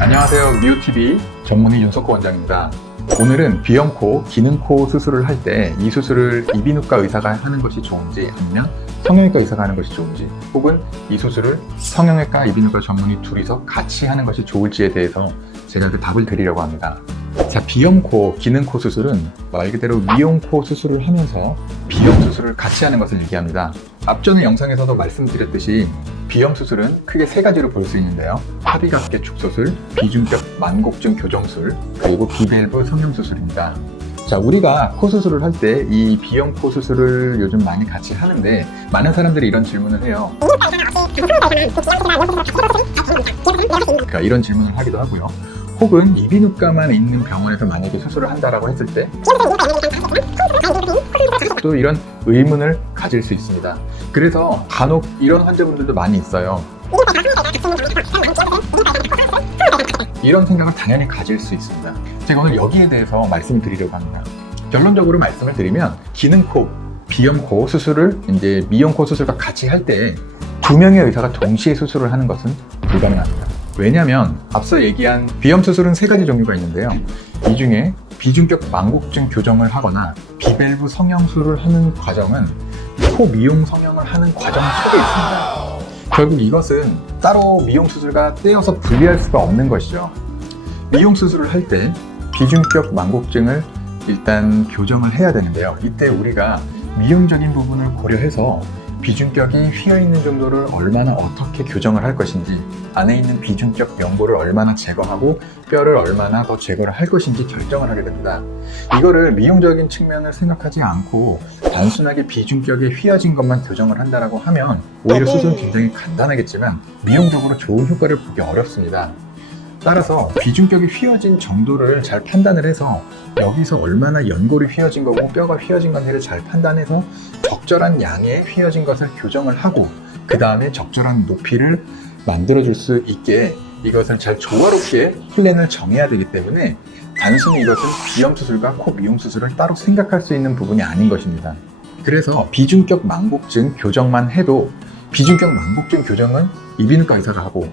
안녕하세요. 미오TV 전문의 윤석호 원장입니다. 오늘은 비염코, 기능코 수술을 할 때 이 수술을 이비인후과 의사가 하는 것이 좋은지 아니면 성형외과 의사가 하는 것이 좋은지, 혹은 이 수술을 성형외과, 이비인후과 전문의 둘이서 같이 하는 것이 좋을지에 대해서 제가 그 답을 드리려고 합니다. 자, 비염코, 기능코 수술은 말 그대로 미용코 수술을 하면서 비염 수술을 같이 하는 것을 얘기합니다. 앞전의 영상에서도 말씀드렸듯이 비염 수술은 크게 세 가지로 볼 수 있는데요. 합의각계 축소술, 비중격 만곡증 교정술, 그리고 비밸브 성형수술입니다. 자, 우리가 코 수술을 할 때 이 비염 코 수술을 요즘 많이 같이 하는데, 많은 사람들이 이런 질문을 해요. 그러니까 이런 질문을 하기도 하고요. 혹은 이비인후과만 있는 병원에서 만약에 수술을 한다라고 했을 때 또 이런 의문을 가질 수 있습니다. 그래서 간혹 이런 환자분들도 많이 있어요. 이런 생각을 당연히 가질 수 있습니다. 제가 오늘 여기에 대해서 말씀드리려고 합니다. 결론적으로 말씀을 드리면, 기능코, 비염코 수술을 이제 미용코 수술과 같이 할 때 두 명의 의사가 동시에 수술을 하는 것은 불가능합니다. 왜냐하면 앞서 얘기한 비염 수술은 세 가지 종류가 있는데요. 이 중에 비중격 만곡증 교정을 하거나 비밸브 성형술을 하는 과정은 코 미용 성형을 하는 과정 속에 있습니다. 결국 이것은 따로 미용 수술과 떼어서 분리할 수가 없는 것이죠. 미용 수술을 할 때 비중격 만곡증을 일단 교정을 해야 되는데요. 이때 우리가 미용적인 부분을 고려해서 비중격이 휘어있는 정도를 얼마나 어떻게 교정을 할 것인지, 안에 있는 비중격 명골을 얼마나 제거하고 뼈를 얼마나 더 제거를 할 것인지 결정을 하게 됩니다. 이거를 미용적인 측면을 생각하지 않고 단순하게 비중격이 휘어진 것만 교정을 한다고 하면 오히려 수술은 굉장히 간단하겠지만 미용적으로 좋은 효과를 보기 어렵습니다. 따라서 비중격이 휘어진 정도를 잘 판단을 해서 여기서 얼마나 연골이 휘어진 거고 뼈가 휘어진 건지를 잘 판단해서 적절한 양의 휘어진 것을 교정을 하고, 그 다음에 적절한 높이를 만들어줄 수 있게 이것을 잘 조화롭게 플랜을 정해야 되기 때문에 단순히 이것은 비염 수술과 코 미용 수술을 따로 생각할 수 있는 부분이 아닌 것입니다. 그래서 비중격 만곡증 교정만 해도, 비중격 만곡증 교정은 이비인후과 의사가 하고,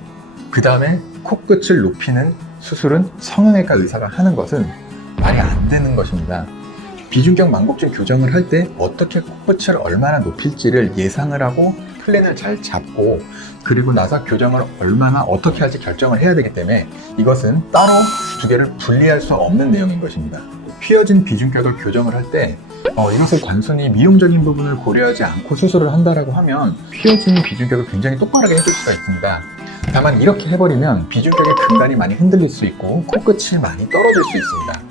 그 다음에 코끝을 높이는 수술은 성형외과 의사가 하는 것은 말이 안 되는 것입니다. 비중격 만곡증 교정을 할 때 어떻게 코끝을 얼마나 높일지를 예상을 하고 플랜을 잘 잡고, 그리고 나서 교정을 얼마나 어떻게 할지 결정을 해야 되기 때문에 이것은 따로 두 개를 분리할 수 없는 내용인 것입니다. 휘어진 비중격을 교정을 할 때 이것을 단순히 미용적인 부분을 고려하지 않고 수술을 한다라고 하면 휘어진 비중격을 굉장히 똑바르게 해줄 수가 있습니다. 다만 이렇게 해버리면 비중격의 근간이 많이 흔들릴 수 있고 코끝이 많이 떨어질 수 있습니다.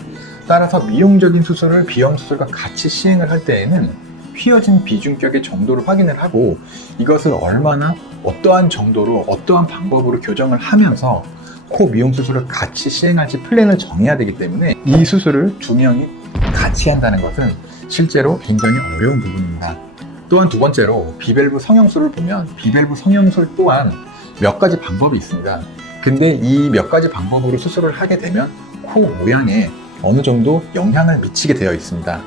따라서 미용적인 수술을 비염 수술과 같이 시행을 할 때에는 휘어진 비중격의 정도를 확인을 하고, 이것을 얼마나 어떠한 정도로 어떠한 방법으로 교정을 하면서 코 미용 수술을 같이 시행할지 플랜을 정해야 되기 때문에 이 수술을 두 명이 같이 한다는 것은 실제로 굉장히 어려운 부분입니다. 또한 두 번째로 비밸브 성형술을 보면 비밸브 성형술 또한 몇 가지 방법이 있습니다. 근데 이 몇 가지 방법으로 수술을 하게 되면 코 모양에 어느 정도 영향을 미치게 되어 있습니다.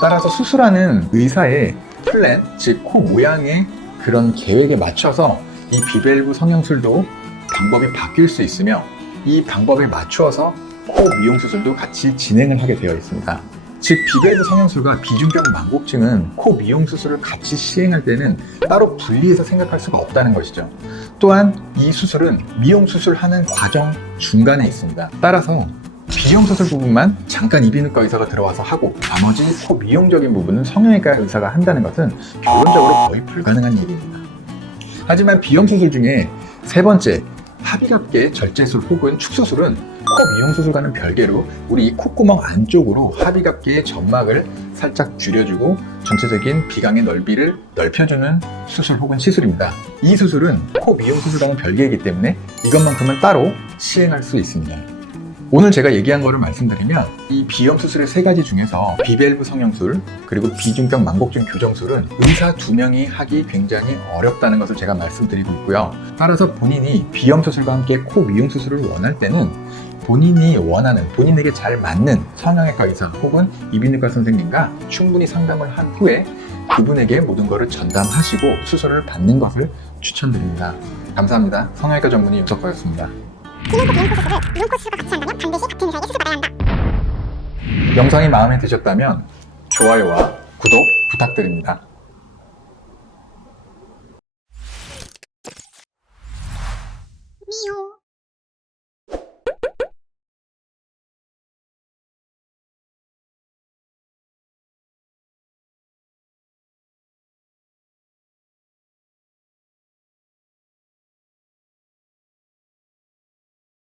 따라서 수술하는 의사의 플랜, 즉 코 모양의 그런 계획에 맞춰서 이 비밸브 성형술도 방법이 바뀔 수 있으며, 이 방법에 맞추어서 코 미용 수술도 같이 진행을 하게 되어 있습니다. 즉 비밸브 성형술과 비중격 만곡증은 코 미용 수술을 같이 시행할 때는 따로 분리해서 생각할 수가 없다는 것이죠. 또한 이 수술은 미용 수술하는 과정 중간에 있습니다. 따라서 비염 수술 부분만 잠깐 이비인후과 의사가 들어와서 하고 나머지 코 미용적인 부분은 성형외과 의사가 한다는 것은 결론적으로 거의 불가능한 일입니다. 하지만 비염 수술 중에 세 번째, 합의각계 절제술 혹은 축소술은 코 미용 수술과는 별개로 우리 이 콧구멍 안쪽으로 합의각계의 점막을 살짝 줄여주고 전체적인 비강의 넓이를 넓혀주는 수술 혹은 시술입니다. 이 수술은 코 미용 수술과는 별개이기 때문에 이것만큼은 따로 시행할 수 있습니다. 오늘 제가 얘기한 거를 말씀드리면, 이 비염 수술의 세 가지 중에서 비밸브 성형술 그리고 비중격 만곡증 교정술은 의사 두 명이 하기 굉장히 어렵다는 것을 제가 말씀드리고 있고요. 따라서 본인이 비염 수술과 함께 코 미용 수술을 원할 때는 본인이 원하는, 본인에게 잘 맞는 성형외과 의사 혹은 이비인후과 선생님과 충분히 상담을 한 후에 그분에게 모든 것을 전담하시고 수술을 받는 것을 추천드립니다. 감사합니다. 성형외과 전문의 윤석호였습니다. 기능코 비용코 수술을 미용코 수술과 같이 한다면 반드시 같은 의사에게 수술받아야 한다. 영상이 마음에 드셨다면 좋아요와 구독 부탁드립니다.